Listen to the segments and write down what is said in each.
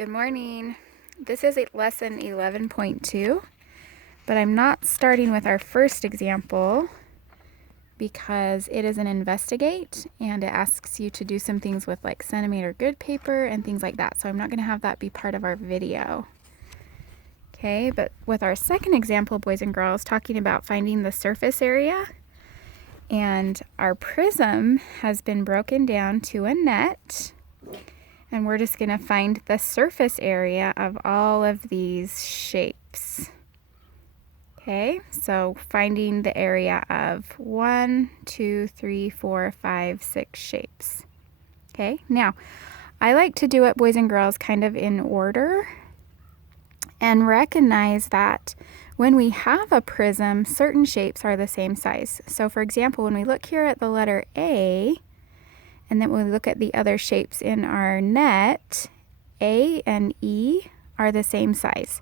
Good morning. This is lesson 11.2, but I'm not starting with our first example because it is an investigate and it asks you to do some things with like centimeter grid paper and things like that. So I'm not going to have that be part of our video. Okay, but with our second example, boys and girls, talking about finding the surface area, and our prism has been broken down to a net. And we're just going to find the surface area of all of these shapes. Okay, so finding the area of 1, 2, 3, 4, 5, 6 shapes. Okay, now I like to do it, boys and girls, kind of in order and recognize that when we have a prism, certain shapes are the same size. So for example, when we look here at the letter A, and then when we look at the other shapes in our net, A and E are the same size.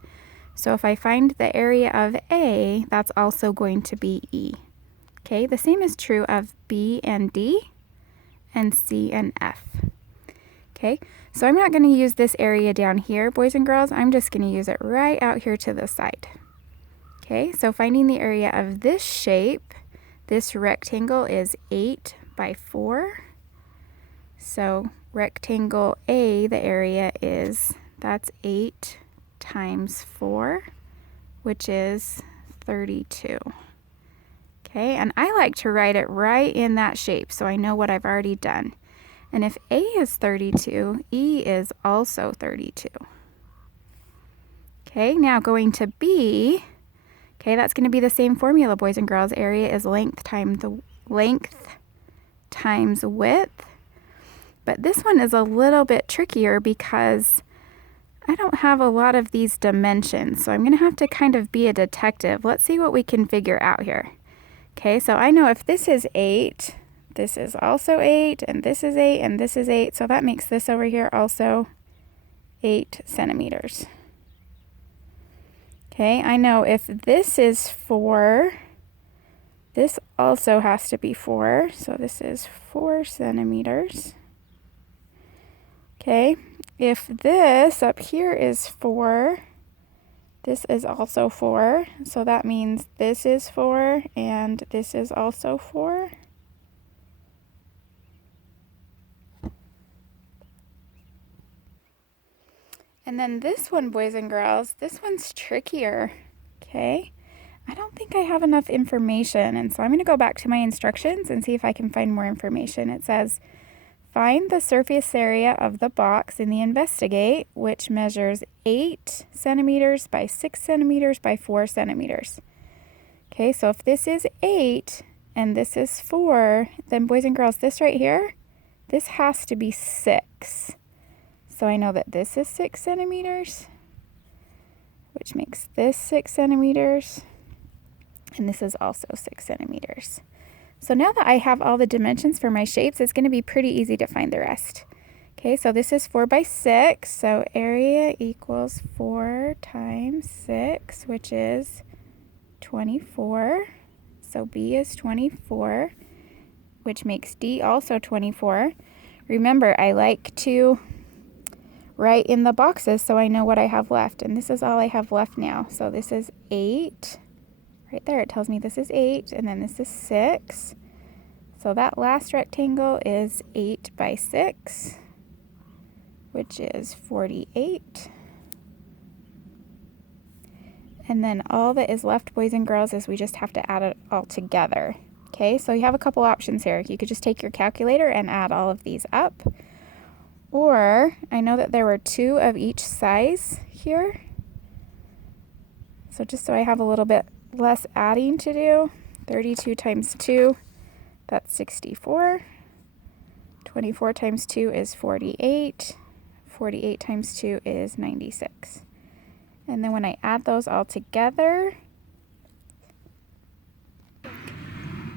So if I find the area of A, that's also going to be E. Okay, the same is true of B and D and C and F. Okay, so I'm not going to use this area down here, boys and girls. I'm just going to use it right out here to the side. Okay, so finding the area of this shape, this rectangle is 8 by 4. So rectangle A, the area is, that's 8 times 4, which is 32. Okay, and I like to write it right in that shape so I know what I've already done. And if A is 32, E is also 32. Okay, now going to B, okay, that's going to be the same formula, boys and girls. Area is length times width. But this one is a little bit trickier because I don't have a lot of these dimensions, so I'm going to have to kind of be a detective. Let's see what we can figure out here. Okay, so I know if this is 8, this is also 8, and this is 8, and this is 8, so that makes this over here also 8 centimeters. Okay, I know if this is 4, this also has to be 4, so this is 4 centimeters. Okay, if this up here is 4, this is also 4, so that means this is 4 and this is also 4. And then this one, boys and girls, this one's trickier. Okay, I don't think I have enough information, and so I'm going to go back to my instructions and see if I can find more information. It says, find the surface area of the box in the investigate, which measures 8 centimeters by 6 centimeters by 4 centimeters. Okay, so if this is 8 and this is 4, then boys and girls, this right here, this has to be 6. So I know that this is 6 centimeters, which makes this 6 centimeters, and this is also 6 centimeters. So now that I have all the dimensions for my shapes, it's going to be pretty easy to find the rest. Okay, so this is 4 by 6, so area equals 4 times 6, which is 24. So B is 24, which makes D also 24. Remember, I like to write in the boxes so I know what I have left, and this is all I have left now. So this is 8. Right there, it tells me this is 8, and then this is 6. So that last rectangle is 8 by 6, which is 48. And then all that is left, boys and girls, is we just have to add it all together. Okay, so you have a couple options here. You could just take your calculator and add all of these up. Or, I know that there were 2 of each size here. So just so I have a little bit less adding to do, 32 times 2, that's 64. 24 times 2 is 48. 48 times 2 is 96. And then when I add those all together,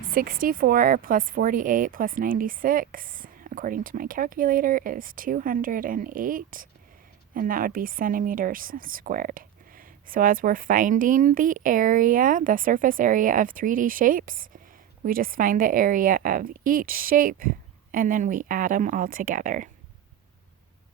64 plus 48 plus 96, according to my calculator, is 208, and that would be centimeters squared. So as we're finding the area, the surface area of 3D shapes, we just find the area of each shape and then we add them all together.